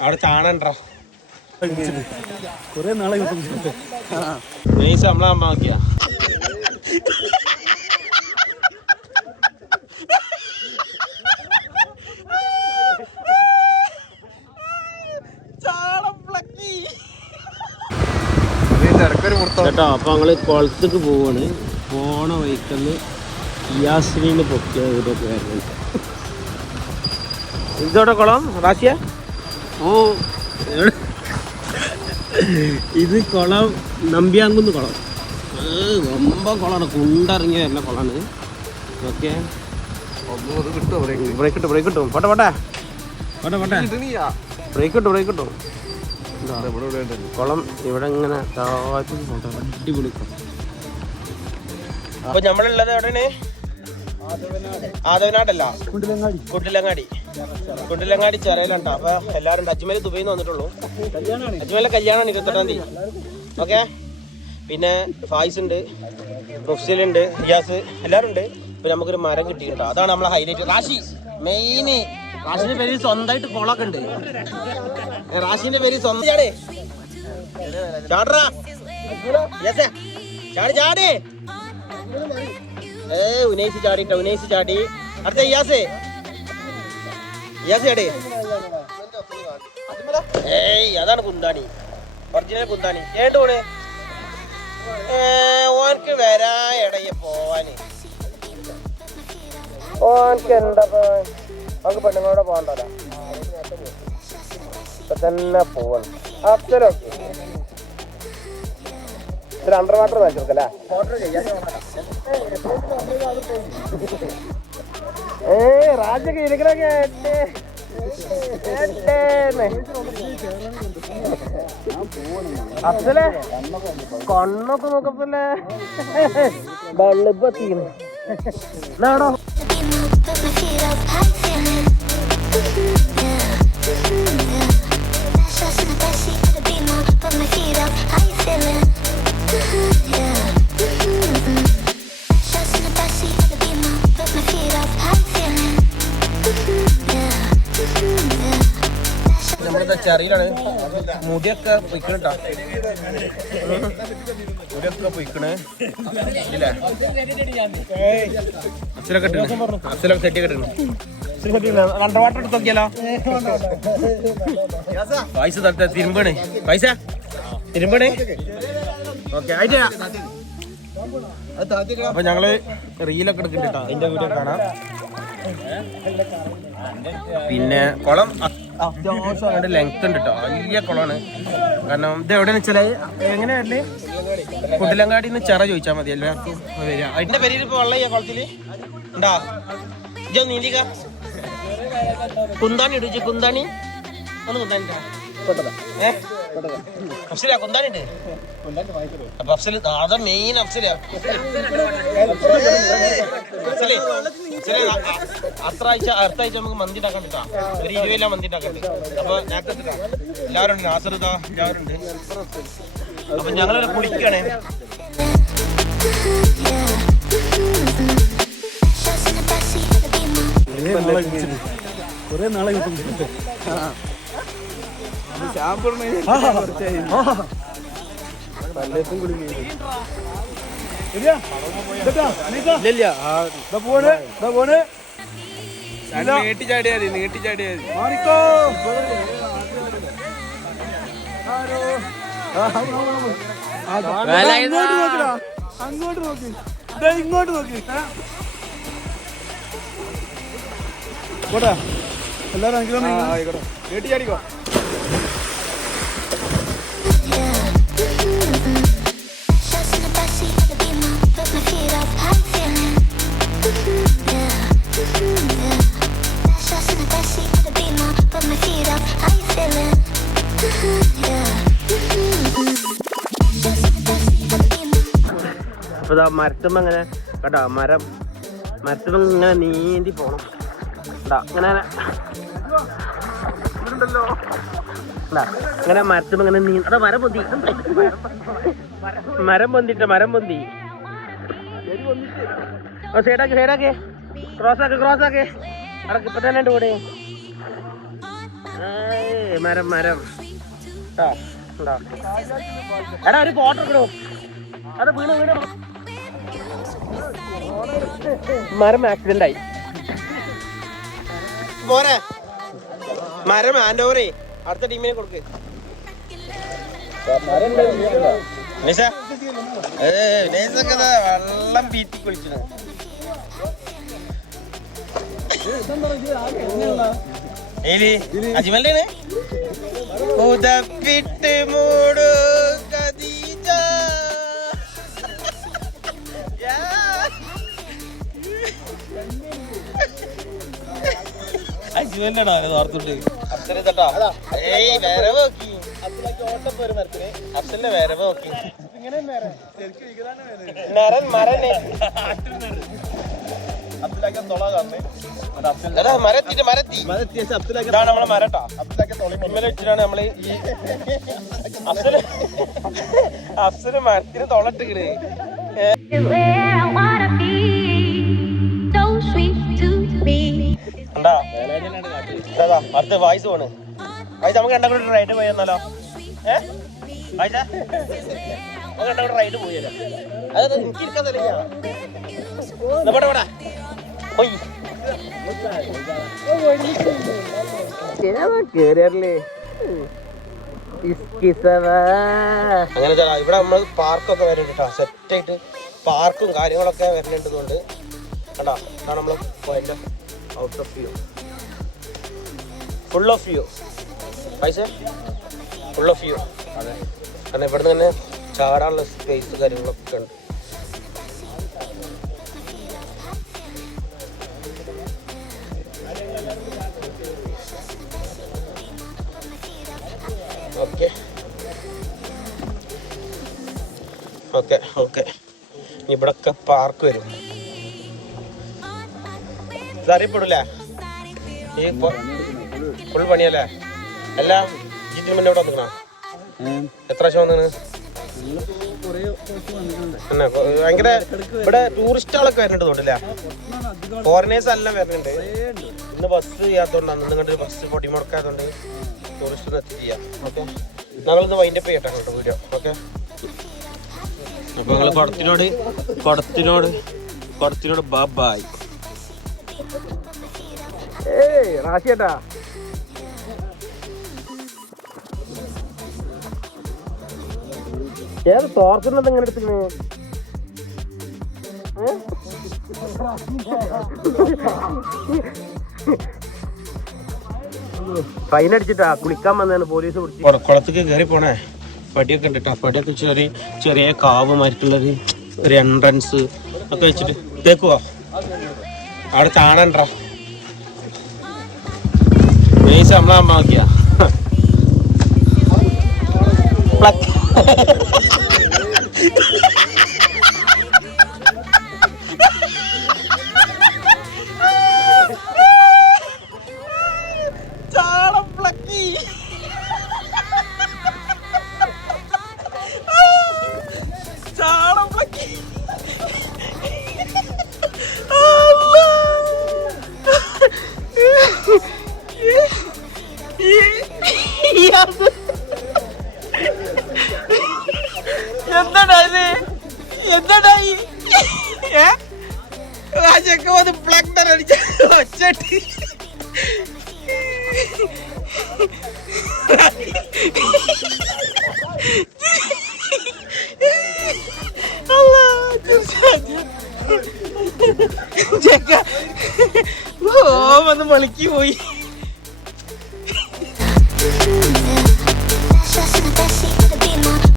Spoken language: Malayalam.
അവിടെ ചാണണ്ടോ. കൊറേ നാളെ നെയ്സ് നമ്മളാക്കിയ കേട്ടോ അപ്പൊ ഞങ്ങൾ കുളത്തേക്ക് പോവാണ്. പോണ വഴിക്കന്ന് യാസ്മീന് പൊക്കിയ ഇതൊക്കെ വരുന്നുണ്ട് ഇതോടെ കുളം റാസിയ? ഓ? ഇത് കുളം നമ്പ്യാങ്കുന്ന് കുളം. വമ്പ കുളമാണ് കുണ്ടിറങ്ങി വരുന്ന കുളമാണ് ഓക്കെ. ബ്രേക്ക് ഇട്ടു പോട്ടെ പോട്ടെ. പോട്ടെ പോട്ടെ. ബ്രേക്ക് ഇട്ടു ബ്രേക്ക് കിട്ടും ഇതാ, കുളം ഇവിടെ ഇങ്ങനെ അടിപൊളി അപ്പൊ നമ്മളുള്ളത് എവിടെയാണ്? ആദവനാടല്ല. കുണ്ടിലങ്ങാടി. കുട്ടിലങ്ങാടി കുട്ടിലങ്ങാടി ചിറയിലുണ്ട്. അപ്പൊ എല്ലാവരും അജ്മൽ ദുബൈയിൽ നിന്ന് വന്നിട്ടുള്ളൂ. അജ്മലിലെ കല്യാണമാണ് ഇരുപത്തെട്ടാം തീയതി. ഓക്കെ? പിന്നെ ഫായിസ് ഉണ്ട്. റുഫ്സിലുണ്ട് റിയാസ്. എല്ലാവരും ഉണ്ട്. ഇപ്പൊ നമുക്കൊരു മരം കിട്ടിയിട്ടോ അതാണ് നമ്മളെ ഹൈലൈറ്റ് റാഷി മെയിന്. റാഷിന്റെ പേര് സ്വന്തമായിട്ട് കുളമൊക്കെ ഉണ്ട്. റാഷിന്റെ പേര് സ്വന്തം. ചാടേ. യെസേ. ചാടി ഏ ഉനൈസ് ചാടിട്ടോ ഉനൈസ് ചാടി. അടുത്ത ചാടി ഏയ് അതാണ് കുന്താണി. ഒറിജിനൽ കുന്താണി. ഏണ്ട് പോണ് ഓനക്ക് വരാ ഇടയെ പോവാന്. ഓനക്ക് എന്താ നമുക്ക് പെണ്ണുങ്ങളോടെ പോകണ്ടല്ലോ. ഇപ്പൊ തന്നെ പോവണം. അച്ഛനൊക്കെ ഇത് അണ്ടർ വാട്ടർ വെച്ചെടുക്കല്ലേ ഏ രാജൊക്കെ ഇരിക്കണൊക്കെ അസലെ കണ്ണൊക്കെ നോക്കപ്പല്ലേ വെള്ളിപ്പത്തിന് എന്നാണോ ചെറിയിലാണ് മുടിയൊക്കെ പൊയ്ക്കണട്ടാ. മുടിയൊക്കെ പൊയ്ക്കണ്. ഇല്ലേ? അച്ഛനൊക്കെ ഇട്ടിണ് അച്ഛനൊക്കെ സെറ്റി കിട്ടണം അണ്ടർ വാട്ടർ എടുത്ത് നോക്കിയാലോ? പൈസ തട്ട തിരുമ്പണ്. പൈസ? തിരുമ്പണ്? ഓക്കെ ആയിട്ടാ അപ്പൊ ഞങ്ങൾ റീലൊക്കെ എടുക്കണ്ടിട്ടാ അതിന്റെ വീഡിയോ കാണാം. പിന്നെ കുളം അത്യാവശ്യം അങ്ങോട്ട് ലെങ്ത് ഉണ്ട് കേട്ടോ വലിയ കുളമാണ്. കാരണം ഇത് എവിടെയെന്ന് വെച്ചാൽ എങ്ങനെ വരൽ? കുട്ടിലങ്ങാടി നിന്ന് ചെറ ചോദിച്ചാൽ മതി എല്ലാവർക്കും അതിന്റെ പേരിൽ ഇപ്പൊ വെള്ളം ചെയ്യാ കുളത്തിൽ? ഉണ്ടാ ഇജോ നീന്തിക കുന്താണി ഇടിച്ചു കുന്താണി. ഒന്ന് കുന്താണി ഇട്ടോ. ഏ അഫ്സല കുന്താണി ഉണ്ട് അപ്പൊ അഫ്സൽ അതാ മെയിൻ അഫ്സല. അത്ര ആഴ്ച അടുത്ത ആഴ്ച നമുക്ക് മന്തി ഉണ്ടാക്കാൻ കിട്ടാ. ഒരു ഇരുപതില മന്തി ഉണ്ടാക്കണ്ട് അപ്പൊ നേരത്തെ എത്തിട്ടാ. എല്ലാവരും ഉണ്ട് നാസർ എല്ലാവരും ഉണ്ട് അപ്പൊ ഞങ്ങളെല്ലാം കുടിക്കണേ കുറേ നാളെ in അങ്ങോട്ട് നോക്കി ഇങ്ങോട്ട് നോക്കി പോട്ടെ എല്ലാരും ആയിക്കോട്ടെ. കേട്ടി ചാടിക്കോ. അപ്പൊ ഇതാ മരത്തുമ്പോ ഇങ്ങനെ കേട്ടോ മരം മരത്തുമ്പോ ഇങ്ങനെ നീന്തി പോണം. കേട്ടോ അങ്ങനെ അങ്ങനെ ഇതാ, ഇങ്ങനെ നീ അതാ മരം പൊന്തി. മരം പൊന്തിട്ട് മരം പൊന്തി. സൈഡാക്കി സൈഡാക്കി ക്രോസ് ആക്കി ക്രോസ് ആക്കി. അടക്ക് ഇപ്പൊ തന്നെ ഉണ്ട് കൂടെ മരം മരം. എടാ ഒരു പോട്ടർ എടുക്കണോ അത് വീണ് വീണ്. മരം ആക്സിഡന്റ് ആയി. പോരെ. മരം ആൻഡ് ഓവറേ അടുത്ത ടീമിനെ കൊടുക്ക്. വെള്ളം പീത്തി കുളിക്കണ അജ്മലിന്റെ ഉദപ്പിട്ട് മൂടു. മരത്തിട്ട് മരത്തി. ഇതാണ് നമ്മളെ മരട്ടാ. ഇന്നലെ വെച്ചിട്ടാണ് നമ്മൾ ഈ അഫ്സൽ അഫ്സൽ മരത്തിന് തൊളട്ടിക്കണ് അടുത്ത വായിസ് പോണ് വായിസ് നമുക്ക് രണ്ടാം കൂടെ റൈഡ് പോയി എന്നാലോ? ഏ? വായിച്ച നമുക്ക് രണ്ടാം കൂടെ റൈഡ് പോയല്ലോ അത് എനിക്ക് ഇരിക്കാൻ തന്നെ ഇവിടെ ഇവിടെ പോയി. കേറിയല്ലേ അങ്ങനെ ചില ഇവിടെ നമ്മൾ പാർക്കൊക്കെ വരുന്നുണ്ട് കേട്ടോ. സെറ്റായിട്ട് പാർക്കും കാര്യങ്ങളൊക്കെ വരുന്നുണ്ട് കണ്ടാ? അതാണ് നമ്മൾ out of view full of you പൈസ ഫുൾ ഓഫ് യു അതെ. കാരണം ഇവിടെ നിന്ന് തന്നെ ചാടാനുള്ള സ്പേസ് കാര്യങ്ങളൊക്കെ ഉണ്ട്. ഓക്കെ. Okay okay. ഇവിടൊക്കെ പാർക്ക് വരും. ഇത് അറിയപ്പെടില്ലേ ഈ ഫുൾ പണിയല്ലേ? എല്ലാം ഇതിന് മുന്നേ ഇവിടെ വന്നിക്കണോ? എത്ര പ്രാവശ്യം വന്നു ഭയങ്കര ഇവിടെ ടൂറിസ്റ്റുകളൊക്കെ വരുന്നുണ്ട് തോന്നില്ല ഫോറിനേഴ്സ് എല്ലാം വരുന്നുണ്ട്. ഇന്ന് ബസ് ചെയ്യാത്തോണ്ടാണ് ഇന്ന് കണ്ടൊരു ബസ് പൊടി മുടക്കാത്തോണ്ട് ടൂറിസ്റ്റ് ഒന്ന് എത്തി ചെയ്യാം ഓക്കെ ഞങ്ങളിന്ന് വൈൻഡപ്പ് ചെയ്യട്ടെ കേട്ടോ വീഡിയോ ഓക്കെ അപ്പൊ ഞങ്ങൾ കുടത്തിനോട് കുടത്തിനോട് കുടത്തിനോട് ബായ് ഏയ് റാഷിയേട്ടാ. ഏത് തോർക്കുന്നത് എങ്ങനെ എടുത്തിക്കണേ? ഫൈൻ അടിച്ചിട്ടാ കുളിക്കാൻ വന്നാണ് പോലീസ് പിടിച്ച്. കുളത്തേക്ക് കയറി പോണേ. പടിയൊക്കെ ഉണ്ട് കേട്ടോ പടിയൊക്കെ ചെറിയ ചെറിയ കാവ് മറ്റുള്ളൊരു ഒരു എൻട്രൻസ് ഒക്കെ വെച്ചിട്ട്. തേക്കുവാ അവിടെ കാണണ്ട? നൈസ് നമ്മളെ അമ്മ നോക്കിയാ. എന്താടാ ഇത് എന്താടാ ഈ ഏ? ആ ചെക്കൻ വന്ന് പ്ലഗ് അടിച്ച. ഒച്ചട്ടി. ചെക്ക ഓ വന്ന് മളിക്ക് പോയി.